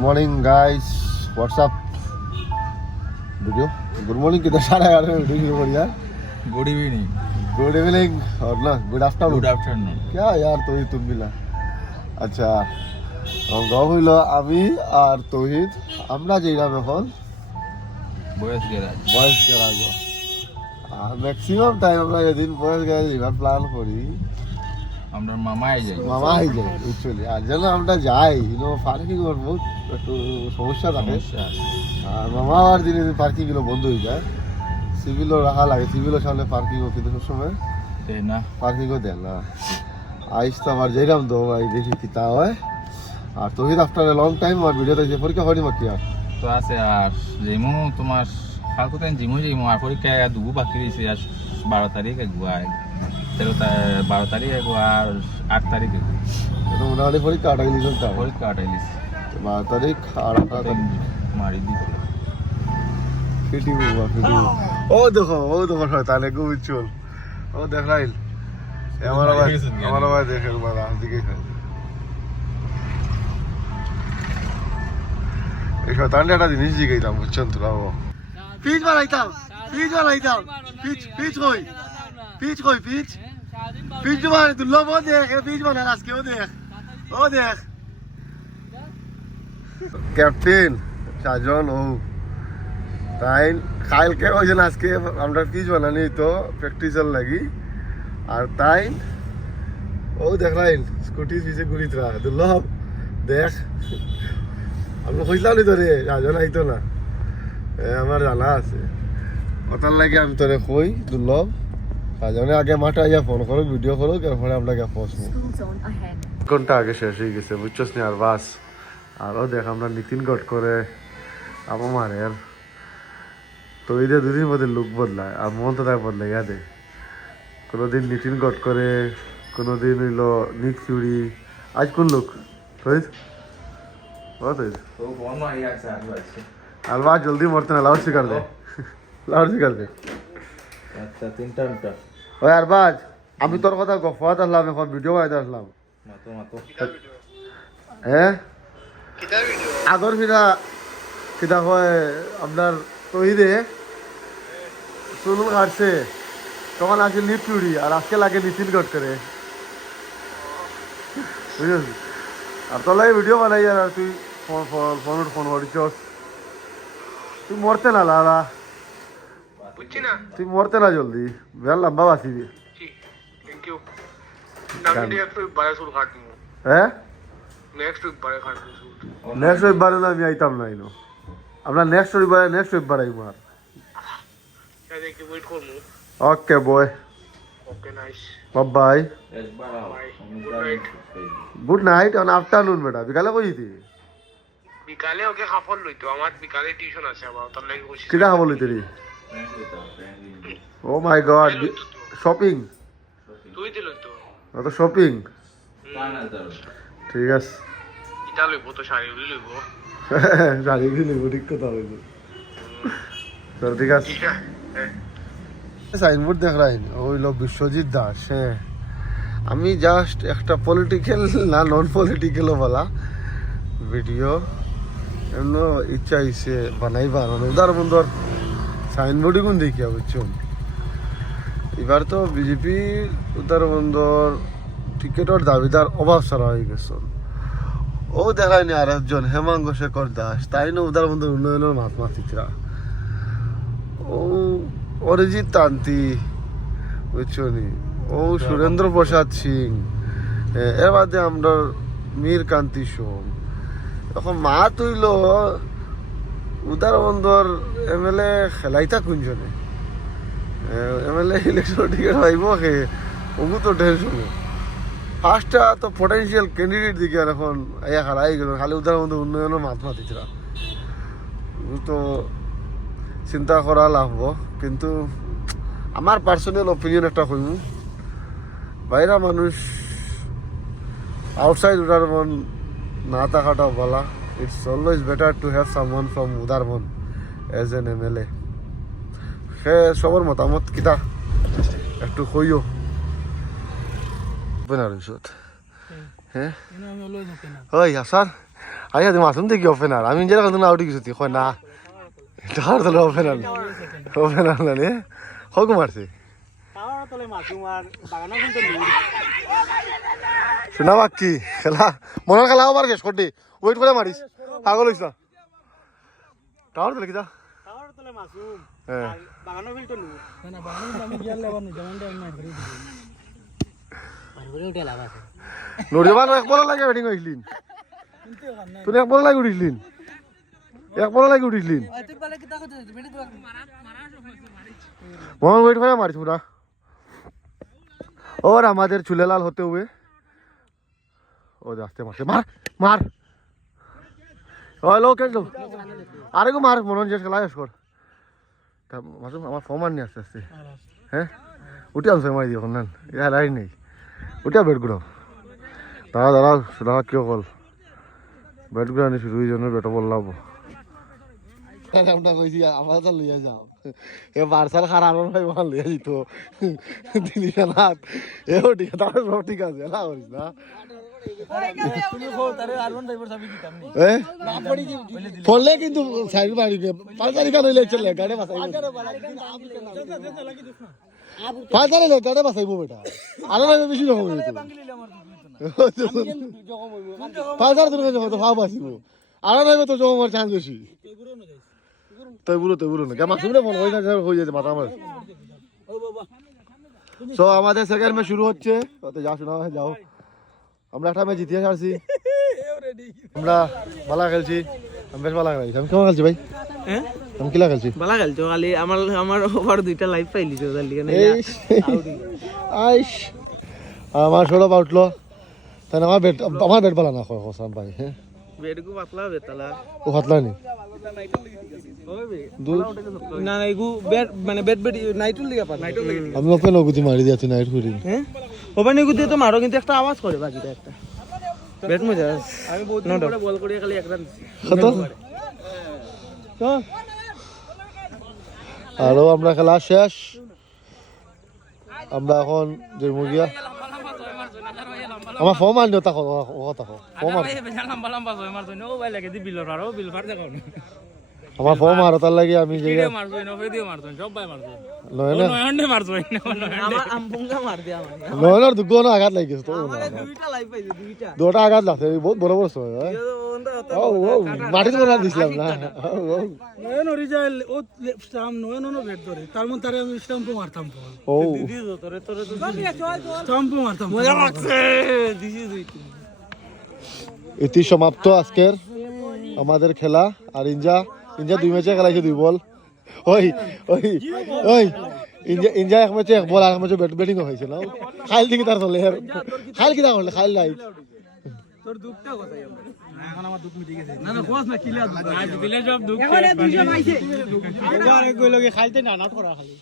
morning guys, what's up? Video? Good morning किधर सारा यार वीडियो शुरू कर यार. Good evening और ना good afternoon. क्या यार तुम मिला. अच्छा গাঁও হইল আমি আর তৌহিদ আমরা যাইলাম এখন বয়েস গ্যারাজ আর ম্যাক্সিমাম টাইম আমরা এদিন বয়েস গ্যারাজ যাইবার প্ল্যান করি আমরা মামাই যাই অ্যাকচুয়ালি আর যেন আমরা যাই পার্কিং করবো একটু সমস্যা থাকে আর মামা আর দিনে দিন পার্কিং গুলো বন্ধ হয়ে যায় সিভিলও রাখা লাগে সিভিলের সামনে পার্কিংও কিন্তু সবসময় দেয় না পার্কিংও দেয় না আইস তো আমার যাইলাম তো ভাই দেখি কি তা হয় আর তহিদ আফটার এ লং টাইম আমার ভিডিওতে যে পরীক্ষা হয়নি মাকি আর তো আছে আর যেমন তোমার কালকে জিমো যাইমো আর পরীক্ষা দুগু বাকি রয়েছে আর 12 তারিখ গুয়ায় 12 তারিখ আর 8 তারিখ মোটামুটি পরীক্ষা আটাইলি চলতে পরীক্ষা আটাইলিস 12 তারিখ আর 8 তারিখ মারি দিতে ফিটি ও দেখো শয়তানে খুব চল ও দেখ রাইল আমার ভাই দেখে বাবা দিকে খাই এই শয়তানটা একটা জিনিস জিগাইতাম বুঝছেন তোরা ও পিচ বানাইতাম পিচ কই পিচ মানে তুই লোভ দেখ পিচ বানার আজকে ও দেখ ক্যাপ্টেন সাজন ও তাই কালকে ওই জন্য আজকে আমরা পিচ বানানি তো প্র্যাকটিসের লাগি আর তাই ও দেখ রাইল স্কুটি পিছে ঘুরিত রা দুর্লভ দেখ আমরা খুঁজলাম নি তোরে সাজন আইতো না আমার জানা আছে ওটার লাগে আমি তোরে কই দুর্লভ সাজনে আগে মাঠে আইয়া ফোন করো ভিডিও করো এরপরে আপনাকে পৌঁছবো ঘন্টা আগে শেষ হয়ে গেছে বুঝছস নি আর বাস আরও দেখ আমরা নীতিন গট করে আমার আর তো এই দুদিন মধ্যে লুক বদলায় আর মন তো তাই বদলাইয়া দে কোনোদিন নীতিন গট করে কোনোদিন হইল নিক চুরি আজ কোন লুক আর বাস জলদি মরতে না লাউড স্পিকার দে আচ্ছা তিনটা ওই আর বাজ আমি তোর কথা গফাত আসলাম এখন ভিডিও বানাইতে আসলাম হ্যাঁ আগর ফিরা কিতা হয় আপনার তৈরি চুল কাটছে তখন আছে লিপ চুড়ি আর আজকে লাগে নিতিন গট করে বুঝেছিস আর তোর লাগে ভিডিও বানাই আর তুই ফোন করিস তুই মরতে না লালা তুই মরতে না জলদি বেল লম্বা বাঁচিবি হ্যাঁ নেক্সট রবিবারে না আমি আইতাম না ইনো আমরা নেক্সট রবিবার আইব আর okay boy bye good night on afternoon বেটা বিকালে কইতি বিকালে ওকে খাফল লইতো আমার বিকালে টিউশন আছে আবার তার লাগি কইছি কিটা খাবো লইতে রে ও মাই গড শপিং তুই দিল তো তো শপিং ঠিক আছে ইটা লইব তো শাড়ি লইব শাড়ি লইব ঠিক কথা হইল তো ঠিক আছে সাইনবোর্ড দেখ রাইন ওইল বিশ্বজিৎ দাস হ্যাঁ আমি জাস্ট একটা পলিটিক্যাল না নন পলিটিক্যালও বলা ভিডিও এমন ইচ্ছা হয়েছে বানাইবা উদার বন্ধর সাইনবোর্ডই কোন দেখিয়া বুঝছো এবার তো বিজেপির উদার বন্ধর টিকেটের দাবিদার অভাব সারা হয়ে গেছে ও দেখায়নি আর একজন হেমাঙ্গ শেখর দাস তাই না উদার বন্ধর উন্নয়নের মাতমাতিকরা ও অরিজিৎ তান্তি বুঝছো নি ও সুরেন্দ্র প্রসাদ সিং এর বাদে আমরা মীর কান্তি সোম এখন মা তুইল উদার বন্ধর এমএলএ খেলাইতা কোনজনে এমএলএ ইলেকশন টিকিট পাইব কে ওগু তো টেনশন ফার্স্টটা তো পটেন্সিয়াল ক্যান্ডিডেট দিকে আর এখন আয়া হারাই গেল খালি উদার বন্ধ উন্নয়নের মাতমাতিরা তো চিন্তা করা লাভ কিন্তু আমার পার্সোনাল ওপিনিয়ন একটা কইম বাইরা মানুষ আউটসাইড উদারবন না থাকাটাও বলা it's always better to have someone from Udharbond as an MLA সে সবার মতামত কিতা একটু কইও বেনারসত হ্যাঁ ওই আসার আচ্ছা তুমি মাসুম দেখি ওপেনার আমি নিজের কথা আউট কিছু কয় না টাওয়ার তলে ওপেনার না নে হকু মারছে শোনা বাকি খেলা মনের খেলা আবার শেষ করতে ওয়েট করে মারিস পাগল হইস না টাওয়ার তলে কিতা হ্যাঁ নড়িবান এক বলা লাগে ব্যাটিং হইছিলিন তুই এক বলা লাগে উঠিসলিন এক বলা লাগে উঠিসলিন মোহন ওয়েট করে মারিস পুরা और हमारे चूल्हेलाल होते हुए ओ जाते मारते मार मार लो कैच लो अरे को मार मनोज जैसे खेला स्कोर तब मासूम हमारा फॉर्म नहीं आस्ते आस्ते हैं उठिया हम मारी दिया कौन यार आई नहीं उठिया बैट गुड़ो दादा दादा दादा क्यों कॉल बैट गुड़ा नहीं शुरू हुई जो बैट बॉल लाओ আমরা কইছি আমরা তো লইয়া যাও এ বারসার খারাপ ভাই বল লইয়া দিত দিলি না এও ঠিক আছে সব ঠিক আছে না করিস না পড়লে কিন্তু সাইড মারিবে 5 তারিখ লইলে চলে গাড়ি বাসাইবো 5 তারিখ লইলে গাড়ি বাসাইবো বেটা আরে না বেশি জমা হইতো 5 তারিখ ধরে তো ভাব আসিবো আরে না তো জমা চান্স বেশি তাই বলো না কেমন শুনে ফোন হয়ে যেতে মাথা আমার সো আমাদের সেকেন্ড ম্যাচ শুরু হচ্ছে ওতে যা শোনা হয় যাও আমরা একটা ম্যাচ জিতিয়ে ছাড়ছি আমরা ভালো খেলছি আমি বেশ ভালো খেলছি আমি কেমন খেলছি ভাই হ্যাঁ আমি কিলা খেলছি ভালো খেলছো খালি আমার ওভার দুইটা লাইভ পাইলিছো তার লিগে না আইস আমার সৌরভ আউটলো তাই আমার ব্যাট ভালো না হোসান ভাই হ্যাঁ বেডকু পাতলা বেতালা ও হাতলা নি না না এগু বেড মানে বেড নাইটুল লিগা পাত নাইটুল লিগা আমি ওপেন ওগুতি মারি দিয়েছি নাইট করি হ্যাঁ ওপেন এগু দিয়ে তো মারো কিন্তু একটা আওয়াজ করে বাকিটা একটা বেড মজা আমি বহুত দিন পরে বল করি খালি এক রান দিছি কত তো আরো আমরা খেলা শেষ আমরা এখন যে মুগিয়া আমার ফর্ম আনলো তা কথা ফর্ম আমার ফর্ম আর তার লাগে আমি যে নয়নের দুগুণ আঘাত লাগিছে তো দুটা আঘাত লাগছে বহুত বড় বড় মাটিতে বনা দিছিলাম না নয়ন অরিজিনাল ও স্টাম্প নয়ন বেট ধরে তার মধ্যে আমি স্টাম্প মারতাম ও স্টাম্প মারতাম মজা লাগছে দিছি দুই এটি সমাপ্ত আজকের আমাদের খেলা আর ইনজা দুই ম্যাচে খেলাইছে দুই বল ওই ওই ওই ইনজা এক ম্যাচে এক বল আর এক ম্যাচে ব্যাটিং হয়েছে না খাইল দিকে তার চলে খাইল কিনা করলে খাইল নাই তোর দুঃখটা কোথায় এখন আমার দুঃখ মিটে গেছে না না কোস না কিলা আজ দিলে সব দুঃখ এখন দুইজন আইছে আরে কই লগে খাইতে না নাট করা খালি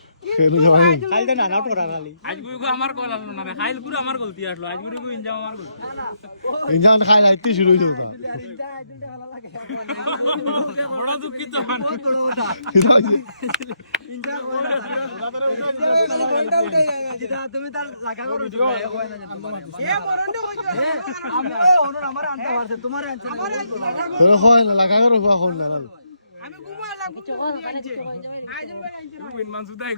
খাইতে না নাট করা খালি আজ গুইগো আমার কল আসলো না খাইল পুরো আমার গলতি আসলো আজ গুইগো ইনজাম আমার গলতি ইনজান খাইল আইতি শুরু হইছে তো বড় দুঃখিত মান বহুত বড় ওটা ইনজা তুমি তার লাগা করো এ মরন্ডে কইছো আমি ওনর আমার আনতে পারছে তোমার আনছে তোর হয় না লাগা করো এখন না আমি ঘুমা লাগু আইজন ভাই আইজন উইন মানসুদাই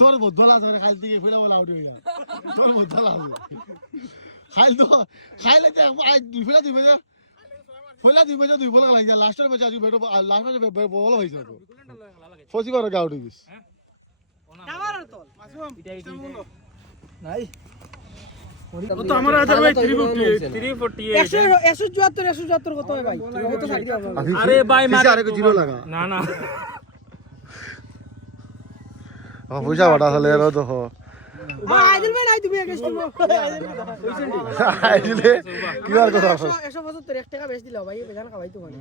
তোর বদলা ধরে খাইল দিকে কইলা বলা আউট হই গেল তোর বদলা খাইল তো খাইলে যে দুই ফেলা দুই ম্যাচে দুই বল লাগি লাস্টের ম্যাচে আজ বেটো লাস্ট ম্যাচে বল হইছে তো ফসি করে আউট হই গেছে আমার তোল মাসুম নাই ও তো আমার আদার ভাই 348 174 কত হয় ভাই কত ছাড়ি দিও আরে ভাই আরে কো জিরো লাগা না না পয়সা বাড়া হলে আর তো আইদিল ভাই নাই তুমি এগেস্ট আইলে কি আর কথা 175 1 টাকা বেশ দিলাও ভাই বেজান খাওয়াই তো মানে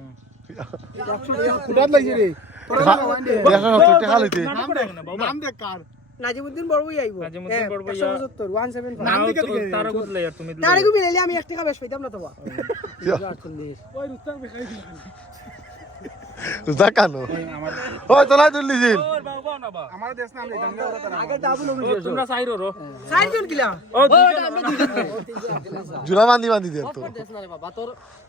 ফুটাত লাগি রে 170 টাকা লইতে নাম দেখ কার নাজিমউদ্দিন বড়বই আইবো নাজিমউদ্দিন বড়বই 175 175 নাম দিকে তারা গুতলে यार তুমি তারে কো মিলাইলে আমি 1 টাকা বেশ পাইতাম না তো বা 48 ওই রুস্তাক বেশাই যা কানো ওই তোলাই তুললি জিন আমার দেশ না আগে দাবু নবি তোমরা সাইরো রো চারজন কিলা ও জুরা বান্ধি বান্ধি দে তো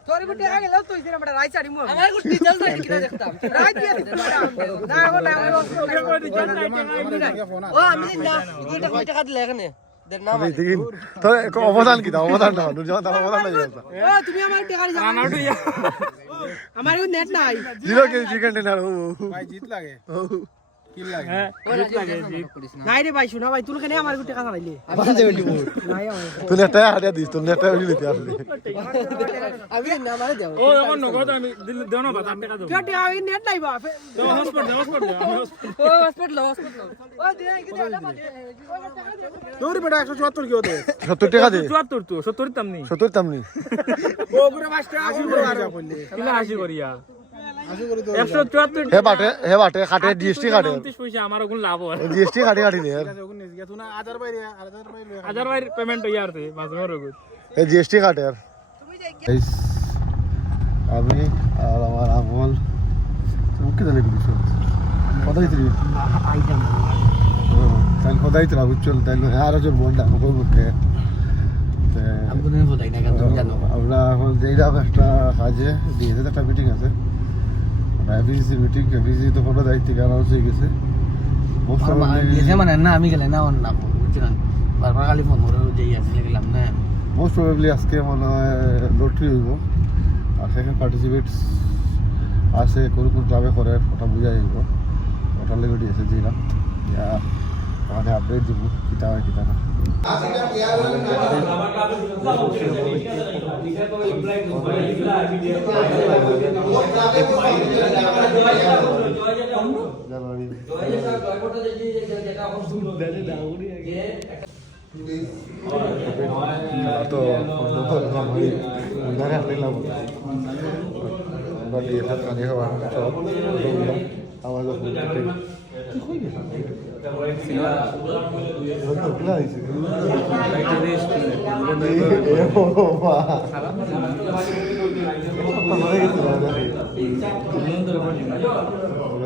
তোর গুটি আগে লাও তুই যেন আমরা রাই চাড়ি মু আমার গুটি চল যাই কিনা দেখতাম রাই দিয়ে না গো না ও আমি না এটা কয় টাকা দিলে এখানে দেন না আমি দেখিন তোর অবদান কি দাও অবদান দাও নুরজামান তার অবদান নাই ও তুমি আমার টাকা দিছ আমার নেট নাই 0 কেজি চিকেন ডিনার ও ভাই জিত লাগে ও কি লাগে জিত লাগে জিত নাই রে ভাই শুনা ভাই তুই কেন আমার টাকা চালাইলি নাই তুই একটা হাতিয়া দিস তুই একটা হইলি তে আসলে আমি না মারে দেও ও এখন নগদ আমি দেও না বাতাম টাকা দাও কেটে আমি নেট নাই বা হসপিটাল ও হসপিটাল ও দে কি দে তোর বেটা 174 কি হতে 70 টাকা দে 74 তো 70 তামনি 70 তামনি ও গুরে 5 টাকা 80 করে আর কিলা 80 করিয়া 174 হে বাটে খাটে জিএসটি কাটে 29 পয়সা আমার কোন লাভ হয় জিএসটি কাটি কাটি নে হাজার বাইরে পেমেন্ট ইয়ার তে মাঝে গুড এই জিএসটি কাটে আর আমি আর আমার আমল তুমি কি জানি কিছু কথাই তুই তাই কথাই তুই বুঝছল তাই আর একজন বন্ধা কই করতে আমরা এখন যেইরাম একটা কাজে দিয়েছে একটা মিটিং আছে এফিসি মিটিং এফিসি তো কোনো দায়িত্ব অ্যানাউন্স হয়ে গেছে মানে না আমি গেলে না অন্য না বুঝছেন বারবার খালি ফোন করে যেই আসলে গেলাম না মোস্ট প্রবাবলি আজকে মনে হয় লটারি হইব আর সেখানে পার্টিসিপেটস আছে কোন কোন ক্লাবে করে ওটা বোঝা যাইব ওটার লেগে দিয়েছে যেটা মানে আপডেট দিব কিতা হয় কিতা না তো উন্ধারে আসলাম আমরা দিয়ে থাক কানে হওয়া সব আমার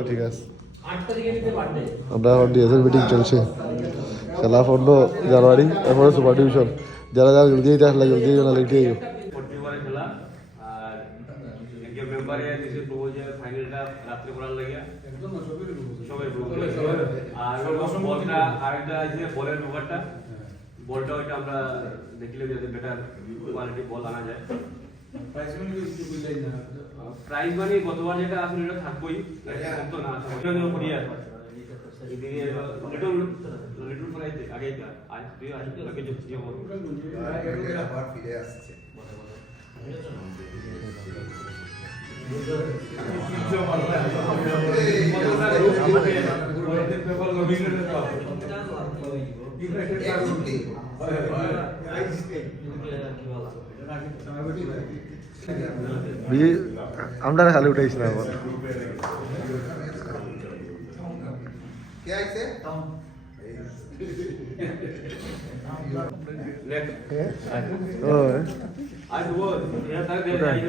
ঠিক আছে আমরা এখন ডিএসএল মিটিং চলছে খেলা 15 জানুয়ারি এরপরে সুপার ডিভিশন যারা যারা জলদি যেতে আসলে জলদি না লেটে যাই খেলা আর গেম মেম্বারে দিছে প্রপোজাল ফাইনালটা রাত্রে করার লাগে সবাই আর বলটা আরেকটা আছে বলের ব্যাপারটা বলটা ওইটা আমরা দেখিলে যাতে বেটার কোয়ালিটি বল আনা যায় প্রাইজ মানি গতবার যেটা আসলে এটা থাকবোই কম তো না ওইটার উপরই আছে এদিকে লিটল লিটল প্রাইজ আগে আজ তুই আজকে আগে যে বল আবার ফিরে আসছে আমরা খালি উঠাইছি না আবার आज वो ये तक दे जाइए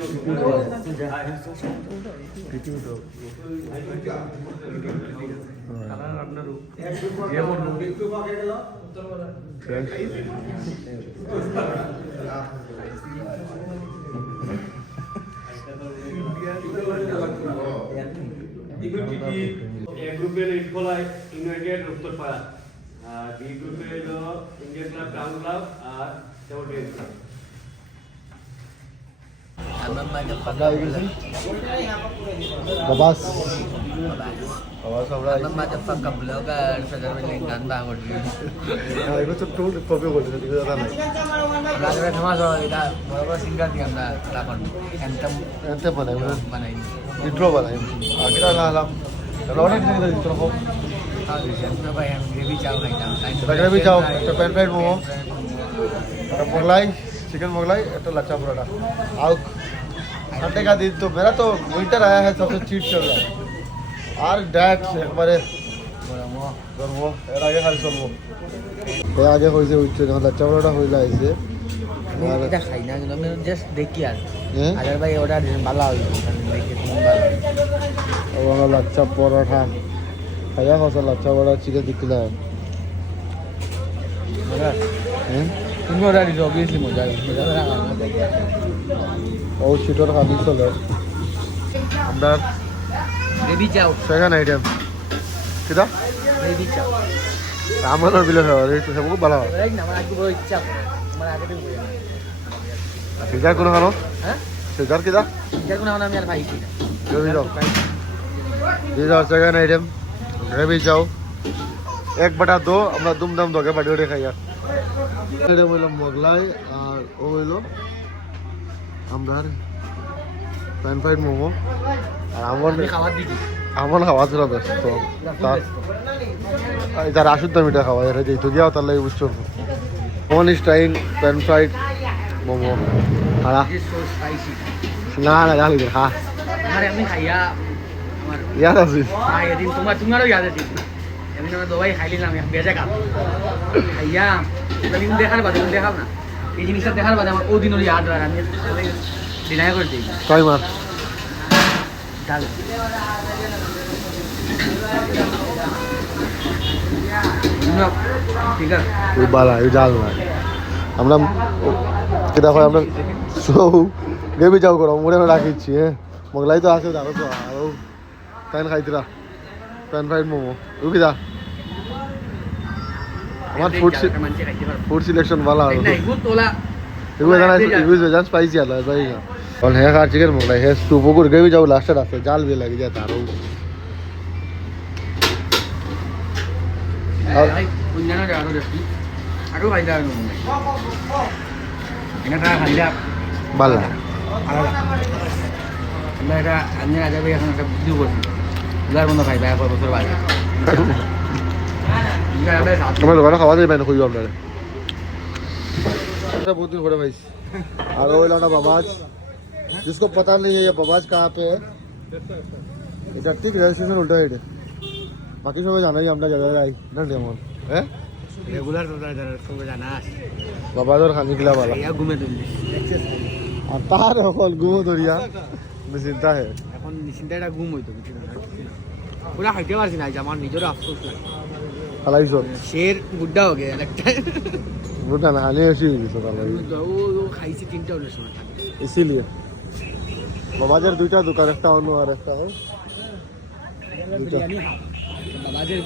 ए ग्रुपे इटकोला यूनाइटेड उत्तरपाड़ा बी ग्रुपे लो इंडियन क्लब टाउन क्लब और सेवटेन club babas macam pagkablo ka sa garwin ng ganda ko itu ছোট্ট কপি বলছে ঠিক আছে না Lalu sama soal kita berapa singkat yang kita lakukan anthem এতে বানাই mana ini ইন্ট্রো বানাই আগে লাগালাম রোডে থেকে ইন্ট্রো হোক apa yang gravy chow kita সেটা গ্রেভি চাও একটা প্যান ফ্রাইড মোমো একটা মোগলাই चिकन मोगलाई एक लच्छा पराठा आउ ठंडे का दिन तो मेरा तो विंटर आया है सबसे चीट चल रहा है और डैट एक बारे गर्मो এর আগে খালি চলবো এর আগে হইছে উচ্চ যখন লচ্ছা পরাঠা হইলা আইছে kita খাই না কিন্তু আমি জাস্ট দেখি আর হ্যাঁ আদার ভাই ওটা ভালো হইছে अब हमारा लच्छा पराठा खाया खसा लच्छा बड़ा चिकन दिखला है তুমি অর্ডার দিছো অবভিয়াসলি মজা মজা ধরা और चिटर खाली चले अंदर বেবি চাও सेकंड आइटम किदा বেবি চাও আমার বিলে ফেভারিট সব খুব ভালো দেখ না আমার আজকে বড় ইচ্ছা আমার আগে থেকে বলে সিজার কোন খানো হ্যাঁ সিজার কিদা এটা কোন আমি আর খাইছি না গ্রেভি চাও দিস আর সেকেন্ড आइटम গ্রেভি চাও 1/2 আমরা দুমদাম দোকে বাড়ি বাড়ি খাইয়া এটা হইলো মোগলাই আর ও হইলো আমরা প্যান ফ্রাইড মোমো আর আমার আমি খাবার দিছি আমার খাওয়া ছিল ব্যস্ত তার যারা আসুদ্ধ মিঠা খাওয়া এরা যেহেতু গিয়া তার লাগে বুঝছো one is trying pan fried momo হারা দিস সো স্পাইসি না না জানি হ্যাঁ আরে আমি খাইয়া আমার ইয়াদ আছে ভাই এদিন তোমারও ইয়াদ আছে এমনি আমরা দবাই খাইলাম বেজা কাপ খাইয়া তুমি দেখার বাদে তুমি দেখাও না এই জিনিসটা দেখার বাদে আমার ও দিনের ইয়াদ রাখ আমি ডিনাই করে দিই কয় মাস ডাল ঠিক আছে ওই বালা ওই জাল না আমরা কেটা হয় আমরা সৌ গেবি যাও করো মোড়ে রাখিছি হ্যাঁ মোগলাই তো আছে দাঁড়ো তো আরও প্যান খাইতিরা প্যান ফ্রাইড মোমো রুবিদা আমার ফুড সিলেকশন ভালো আর এগুলো জানা এগুলো জান স্পাইসি আলা যাই না और है खा चिकन मोगलाई है स्टूपो को गई जाओ लास्ट रास्ते जाल भी लग जाता रो বালা এটা আমি আগে এখন একটা বুদ্ধি করছি দুলার বন্ধ খাই ভাই বছর বাদে আমার দোকানে খাওয়া যাবে না খুঁজব আপনারা बहुत दिन घोड़े भाई और वो लौटा बबाज जिसको पता नहीं है ये बबाज कहाँ पे है এটা ঠিক রেজিস্ট্রেশন উল্টো হেডে বাকি সবাই জানাই আমরা জায়গায় যাই না ডেমন হ্যাঁ রেগুলার সব জানা বাবাজর খানি গিলা বালা ইয়া ঘুমে দিলি আর তার হল গুমো দরিয়া চিন্তা হে এখন চিন্তাটা ঘুম হইতো কিছু না পুরা খাইতে পারছি না আমার নিজেরও আফসোস লাগে খালাইছ শের বুড্ডা হয়ে গেল একটা বুঝা না আনে এসে গেছে তাহলে ও খাইছি তিনটা ওর সময় इसीलिए বাবাজের দুইটা দোকান একটা অন্য আর একটা হয় বাবাজের